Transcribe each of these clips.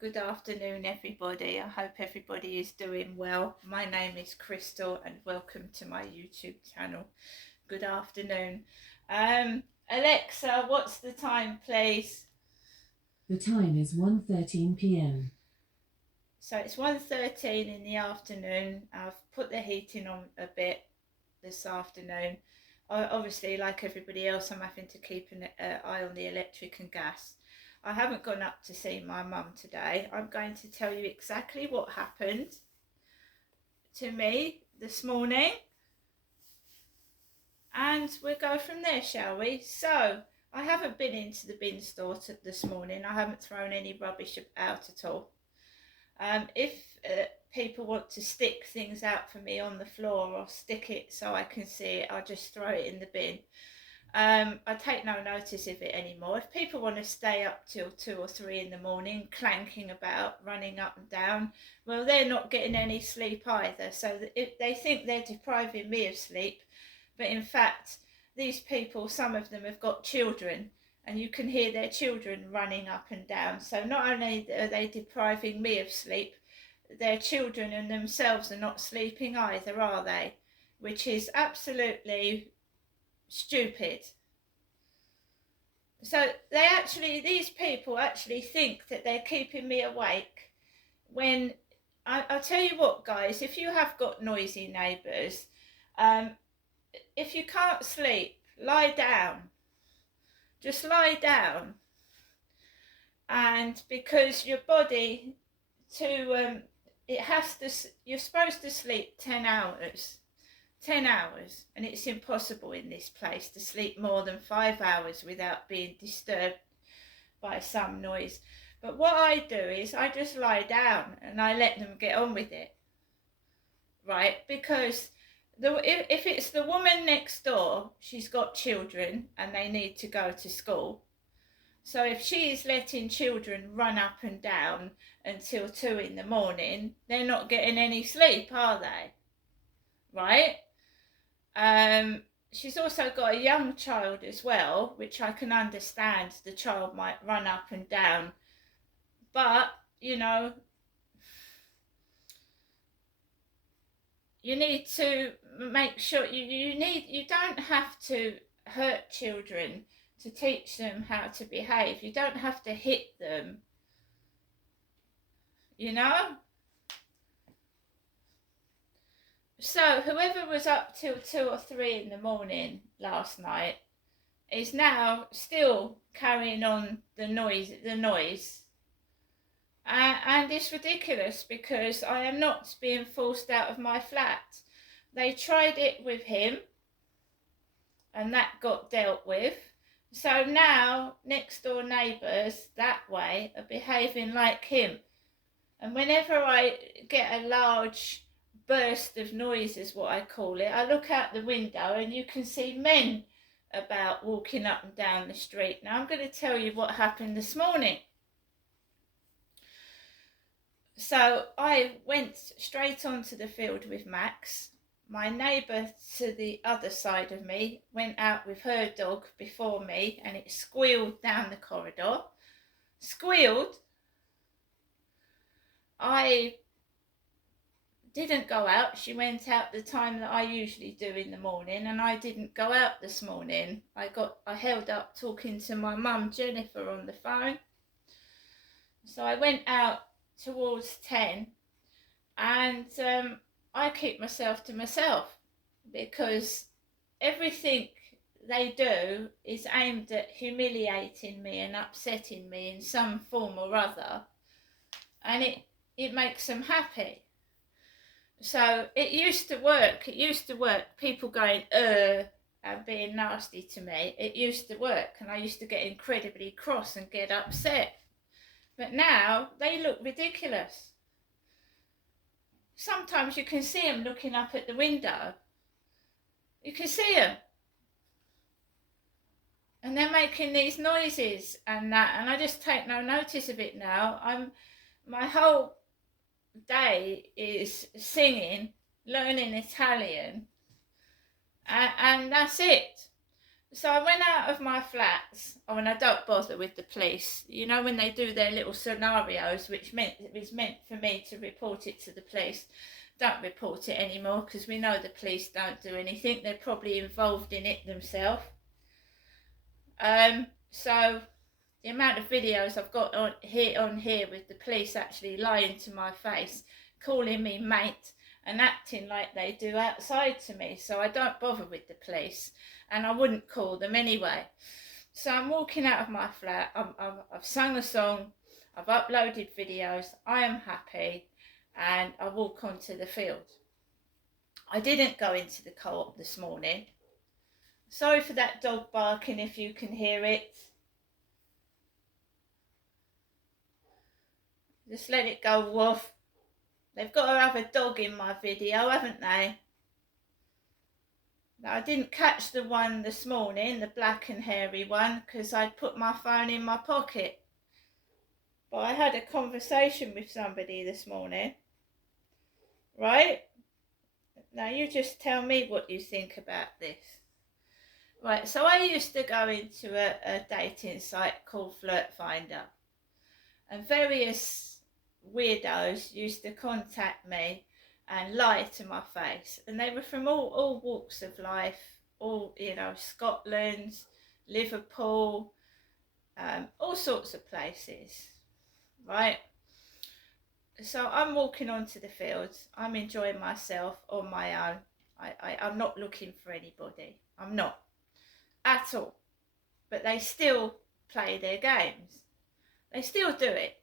Good afternoon, everybody. I hope everybody is doing well. My name is Crystal, and welcome to my YouTube channel. Good afternoon. Alexa, what's the time, please? The time is 1:13 p.m. So it's 1:13 in the afternoon. I've put the heating on a bit this afternoon. Obviously, like everybody else, I'm having to keep an eye on the electric and gas. I haven't gone up to see my mum today. I'm going to tell you exactly what happened to me this morning, and we'll go from there, shall we? So I haven't been into the bin store this morning. I haven't thrown any rubbish out at all. If people want to stick things out for me on the floor or stick it so I can see it, I'll just throw it in the bin. I take no notice of it anymore. If people want to stay up till 2 or 3 in the morning, clanking about, running up and down, well, they're not getting any sleep either. So if they think they're depriving me of sleep, but in fact, these people, some of them have got children, and you can hear their children running up and down. So not only are they depriving me of sleep, their children and themselves are not sleeping either, are they? Which is absolutely stupid. So these people actually think that they're keeping me awake when I'll tell you what, guys, if you have got noisy neighbours, if you can't sleep, lie down. Just lie down. And because your body you're supposed to sleep 10 hours. 10 hours, and it's impossible in this place to sleep more than 5 hours without being disturbed by some noise. But what I do is I just lie down and I let them get on with it, right? Because if it's the woman next door, she's got children and they need to go to school. So if she's letting children run up and down until 2 in the morning, they're not getting any sleep, are they? Right? She's also got a young child as well, which I can understand. The child might run up and down, but you need to make sure you don't have to hurt children to teach them how to behave. You don't have to hit them, you know. So whoever was up till 2 or 3 in the morning last night is now still carrying on the noise, and it's ridiculous because I am not being forced out of my flat. They tried it with him and that got dealt with. So now next door neighbours that way are behaving like him. And whenever I get a large burst of noise, is what I call it, I look out the window and you can see men about walking up and down the street. Now I'm going to tell you what happened this morning. So I went straight onto the field with Max. My neighbour to the other side of me went out with her dog before me, and it squealed down the corridor. Squealed. I didn't go out. She went out the time that I usually do in the morning, and I didn't go out this morning. I held up talking to my mum Jennifer on the phone. So I went out towards 10, and I keep myself to myself because everything they do is aimed at humiliating me and upsetting me in some form or other, and it makes them happy. So it used to work. People going, and being nasty to me. It used to work, and I used to get incredibly cross and get upset. But now they look ridiculous. Sometimes you can see them looking up at the window. You can see them. And they're making these noises and that, and I just take no notice of it now. My whole day is singing, learning Italian, and that's it. So I went out of my flats. Oh, and I don't bother with the police. You know, when they do their little scenarios, which is meant for me to report it to the police. Don't report it anymore because we know the police don't do anything. They're probably involved in it themselves. So the amount of videos I've got on here with the police actually lying to my face, calling me mate, and acting like they do outside to me. So I don't bother with the police, and I wouldn't call them anyway. So I'm walking out of my flat. I've sung a song, I've uploaded videos, I am happy, and I walk onto the field. I didn't go into the co-op this morning. Sorry for that dog barking if you can hear it. Just let it go, woof. They've got to have a dog in my video, haven't they? Now, I didn't catch the one this morning, the black and hairy one, because I'd put my phone in my pocket. But I had a conversation with somebody this morning. Right? Now, you just tell me what you think about this. Right, so I used to go into a dating site called Flirt Finder. And various weirdos used to contact me and lie to my face, and they were from all walks of life, all, you know, Scotland, Liverpool, all sorts of places, right? So I'm walking onto the fields, I'm enjoying myself on my own. I'm not looking for anybody, I'm not at all, but they still play their games, they still do it.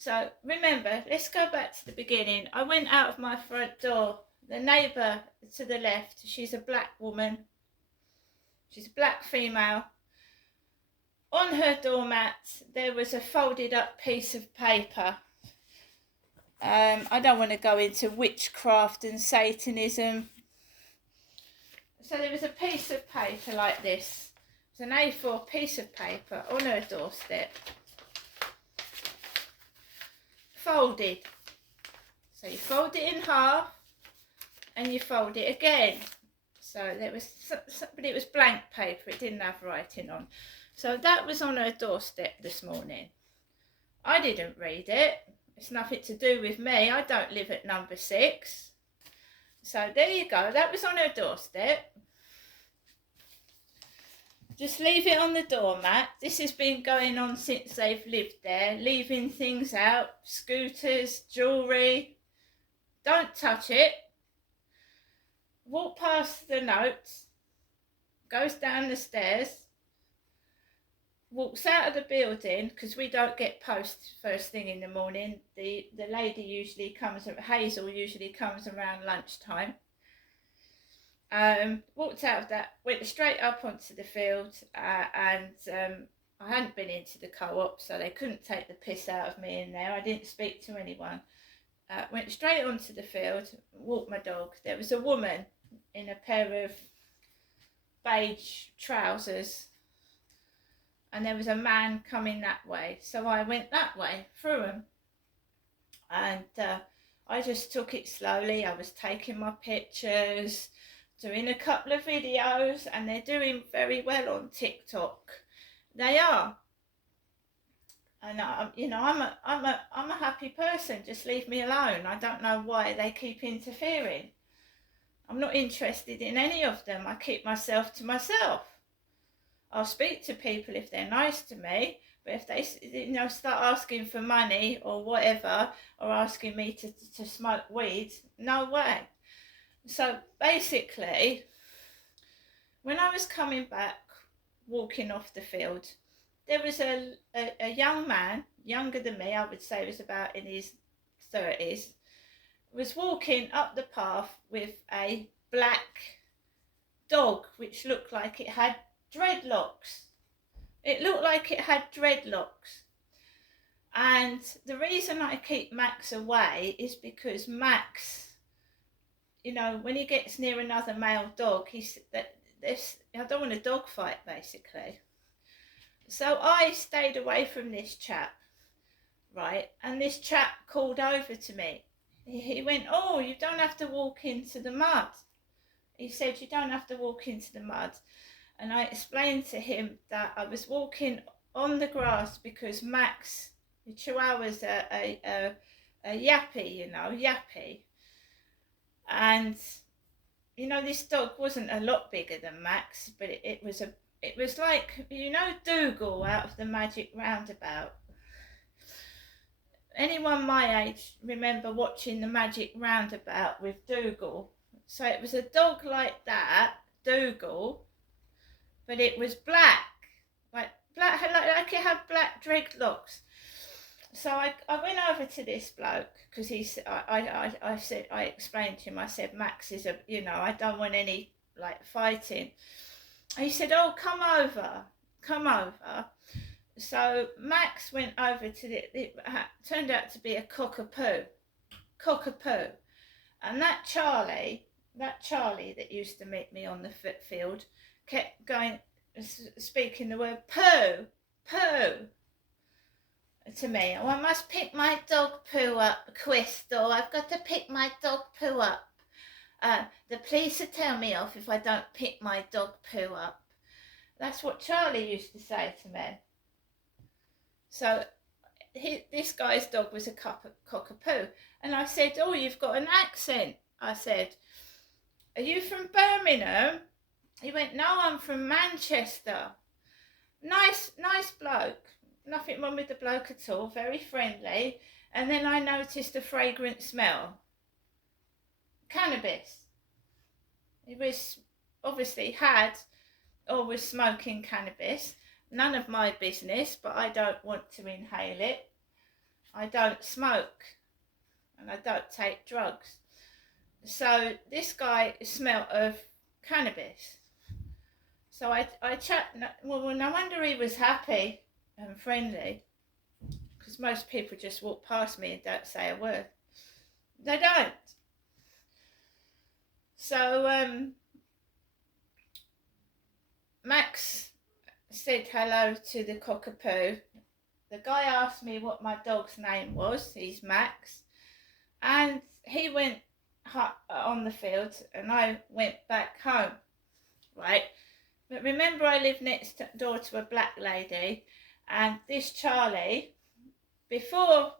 So remember, let's go back to the beginning. I went out of my front door. The neighbour to the left, she's a black woman. She's a black female. On her doormat, there was a folded up piece of paper. I don't want to go into witchcraft and Satanism. So there was a piece of paper like this. It's an A4 piece of paper on her doorstep. Folded. So you fold it in half and you fold it again. So there was, but it was blank paper, it didn't have writing on. So that was on her doorstep this morning. I didn't read it. It's nothing to do with me. I don't live at number 6. So there you go. That was on her doorstep. Just leave it on the doormat. This has been going on since they've lived there, leaving things out, scooters, jewellery. Don't touch it. Walk past the notes, goes down the stairs, walks out of the building, because we don't get post first thing in the morning. The lady usually comes, Hazel usually comes around lunchtime. Walked out of that, went straight up onto the field, and I hadn't been into the co-op, so they couldn't take the piss out of me in there. I didn't speak to anyone. Went straight onto the field, walked my dog. There was a woman in a pair of beige trousers, and there was a man coming that way. So I went that way through them, and I just took it slowly. I was taking my pictures, doing a couple of videos, and they're doing very well on TikTok. They are. And I'm a happy person. Just leave me alone. I don't know why they keep interfering. I'm not interested in any of them. I keep myself to myself. I'll speak to people if they're nice to me, but if they, start asking for money or whatever, or asking me to smoke weed, no way. So basically, when I was coming back, walking off the field, there was a young man, younger than me, I would say was about in his 30s, was walking up the path with a black dog, which looked like it had dreadlocks. It looked like it had dreadlocks. And the reason I keep Max away is because Max, when he gets near another male dog, I don't want a dog fight, basically. So I stayed away from this chap, right? And this chap called over to me. He went, "Oh, you don't have to walk into the mud." He said, "You don't have to walk into the mud." and I explained to him that I was walking on the grass because Max, the Chihuahua's a yappy, yappy. And, this dog wasn't a lot bigger than Max, but it was like, Dougal out of the Magic Roundabout. Anyone my age remember watching the Magic Roundabout with Dougal? So it was a dog like that, Dougal, but it was black, like it had black dreadlocks. So I went over to this bloke because I explained to him, I said, Max is I don't want any fighting. And he said, oh, come over. So Max went over to it turned out to be a cockapoo. And that Charlie that used to meet me on the field kept going, speaking the word poo to me. Oh, I must pick my dog poo up, Crystal. I've got to pick my dog poo up. The police will tell me off if I don't pick my dog poo up. That's what Charlie used to say to me. So this guy's dog was a cockapoo. And I said, oh, you've got an accent. I said, are you from Birmingham? He went, no, I'm from Manchester. Nice bloke. Nothing wrong with the bloke at all. Very friendly. And then I noticed a fragrant smell. Cannabis. He was obviously had or was smoking cannabis. None of my business, but I don't want to inhale it. I don't smoke and I don't take drugs. So this guy smelt of cannabis. So I chat. Well, no wonder he was happy and friendly, because most people just walk past me and don't say a word. They don't. So Max said hello to the cockapoo. The guy asked me what my dog's name was. He's Max. And he went on the field and I went back home, right? But remember, I live next door to a black lady, and this Charlie, before,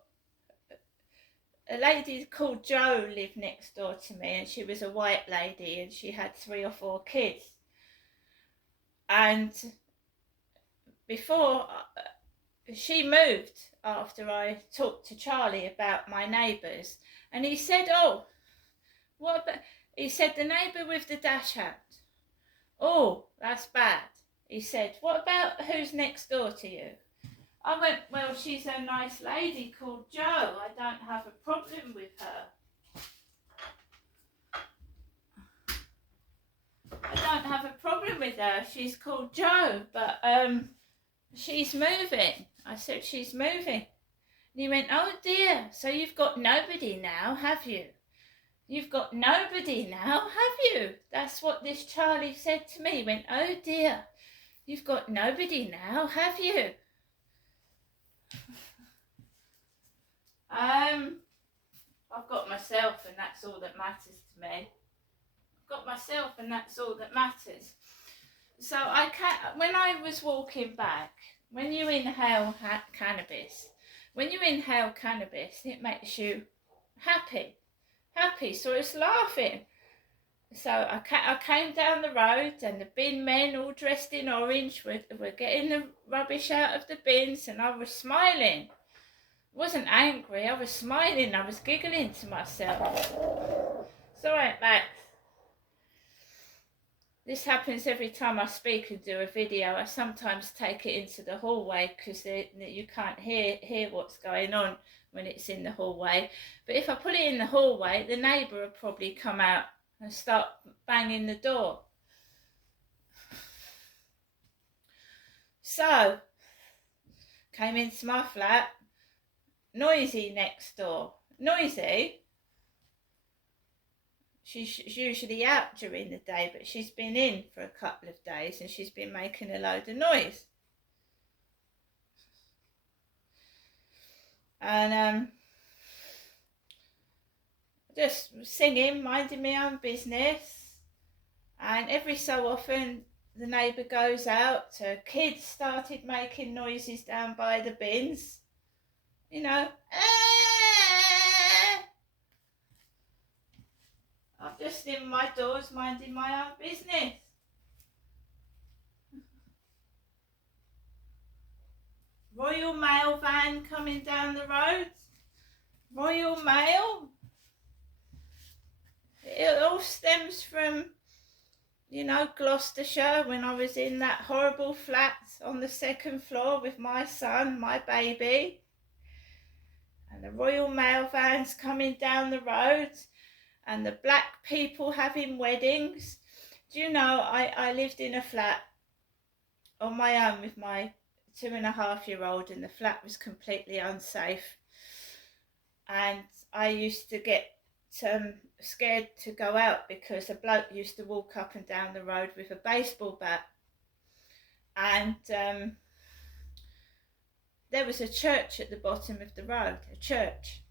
a lady called Jo lived next door to me, and she was a white lady and she had 3 or 4 kids. And before she moved, after I talked to Charlie about my neighbours, and he said, oh, what about, he said, the neighbour with the dachshund. Oh, that's bad. He said, what about who's next door to you? I went, well, she's a nice lady called Jo. I don't have a problem with her. I don't have a problem with her. She's called Jo, but she's moving. I said, she's moving. And he went, oh dear, so you've got nobody now, have you? You've got nobody now, have you? That's what this Charlie said to me. He went, oh dear, you've got nobody now, have you? I've got myself, and that's all that matters to me. I've got myself, and that's all that matters. So when I was walking back, when you inhale cannabis, it makes you happy. So I was laughing. So I came down the road, and the bin men, all dressed in orange, were getting the rubbish out of the bins, and I was smiling. I wasn't angry, I was smiling, I was giggling to myself. It's all right, Max. This happens every time I speak and do a video. I sometimes take it into the hallway because you can't hear what's going on when it's in the hallway. But if I put it in the hallway, the neighbour will probably come out and start banging the door. So, came into my flat, noisy next door. Noisy. She's usually out during the day, but she's been in for a couple of days and she's been making a load of noise. And just singing, minding my own business. And every so often the neighbour goes out, her kids started making noises down by the bins, you know. I'm just in my doors minding my own business. Royal Mail van coming down the road. Royal Mail. It all stems from, you know, Gloucestershire, when I was in that horrible flat on the second floor with my son, my baby. And the Royal Mail van's coming down the road, and the black people having weddings. Do you know, I lived in a flat on my own with my 2.5-year-old, and the flat was completely unsafe. And I used to get scared to go out because a bloke used to walk up and down the road with a baseball bat. And there was a church at the bottom of the road, a church.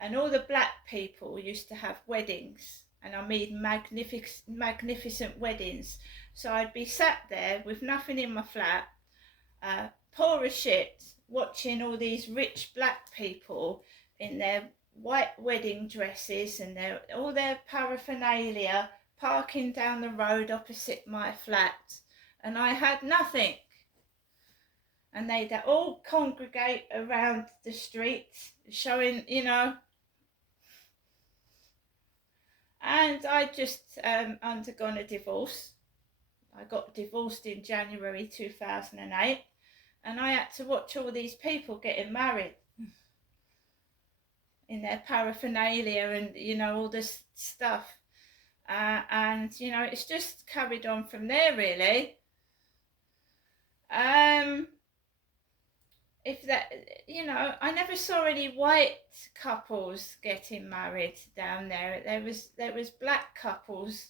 And all the black people used to have weddings. And I mean magnificent weddings. So I'd be sat there with nothing in my flat, poor as shit, watching all these rich black people in their white wedding dresses and all their paraphernalia parking down the road opposite my flat, and I had nothing. And they'd all congregate around the street, showing, you know. And I just undergone a divorce. I got divorced in January 2008, and I had to watch all these people getting married in their paraphernalia and, you know, all this stuff. And, you know, it's just carried on from there, really. If that, you know, I never saw any white couples getting married down there. There was black couples.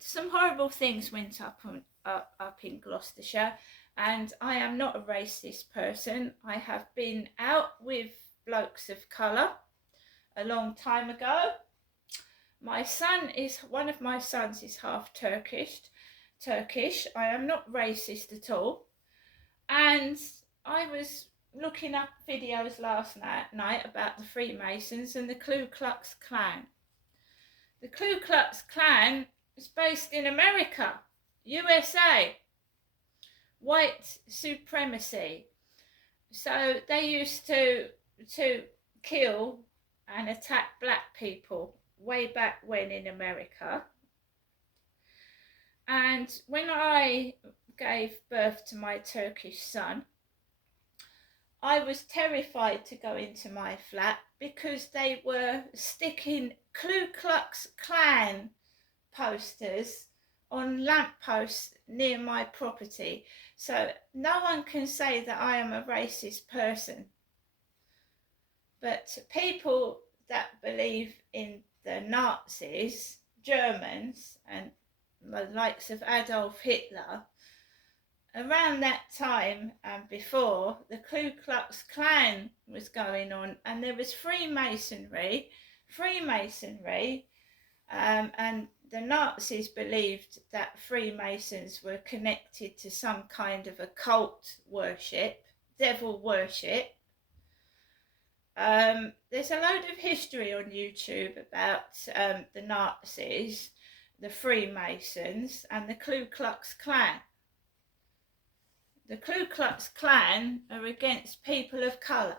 Some horrible things went up in Gloucestershire, and I am not a racist person. I have been out with blokes of colour a long time ago. One of my sons is half Turkish. I am not racist at all. And I was looking up videos last night about the Freemasons and the Ku Klux Klan. The Ku Klux Klan is based in America, USA. White supremacy. So they used to kill and attack black people way back when in America. And when I gave birth to my Turkish son, I was terrified to go into my flat because they were sticking Ku Klux Klan posters on lampposts near my property. So no one can say that I am a racist person. But people that believe in the Nazis, Germans, and the likes of Adolf Hitler, around that time and before, the Ku Klux Klan was going on, and there was Freemasonry, and the Nazis believed that Freemasons were connected to some kind of occult worship, devil worship. There's a load of history on YouTube about the Nazis, the Freemasons, and the Ku Klux Klan. The Ku Klux Klan are against people of colour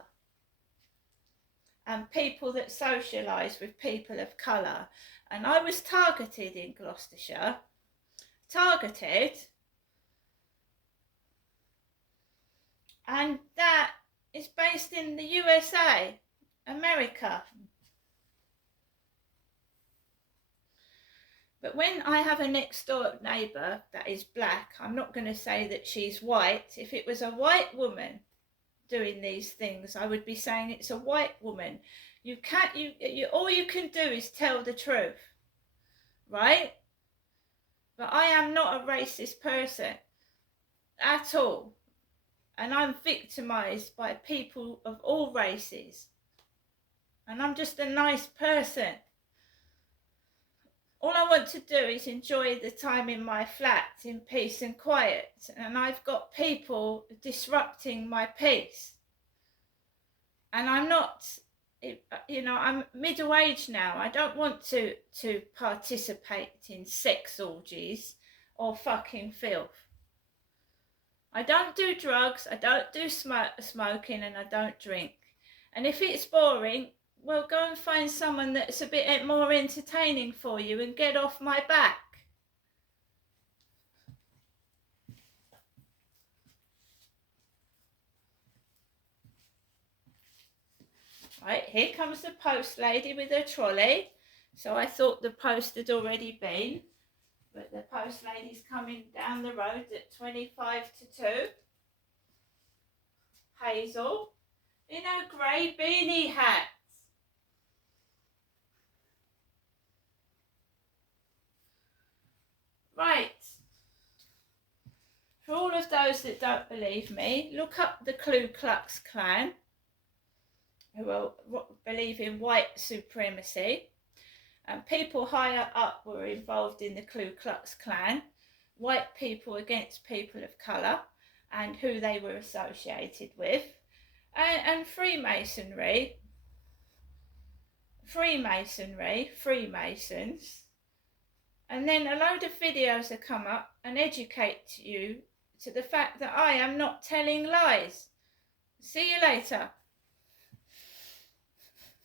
and people that socialise with people of colour. And I was targeted in Gloucestershire. And that is based in the USA, America. But when I have a next door neighbour that is black, I'm not going to say that she's white. If it was a white woman doing these things, I would be saying it's a white woman. All you can do is tell the truth, right? But I am not a racist person at all. And I'm victimised by people of all races. And I'm just a nice person. All I want to do is enjoy the time in my flat in peace and quiet, and I've got people disrupting my peace. And I'm not, I'm middle-aged now. I don't want to participate in sex orgies or fucking filth. I don't do drugs, I don't do smoking, and I don't drink. And if it's boring, well, go and find someone that's a bit more entertaining for you and get off my back. Right, here comes the post lady with her trolley. So I thought the post had already been, but the post lady's coming down the road at 25 to 2. Hazel, in her grey beanie hat. Right. For all of those that don't believe me, look up the Ku Klux Klan, who believe in white supremacy. And people higher up were involved in the Ku Klux Klan, white people against people of colour, and who they were associated with. And Freemasons, and then a load of videos have come up and educate you to the fact that I am not telling lies. See you later.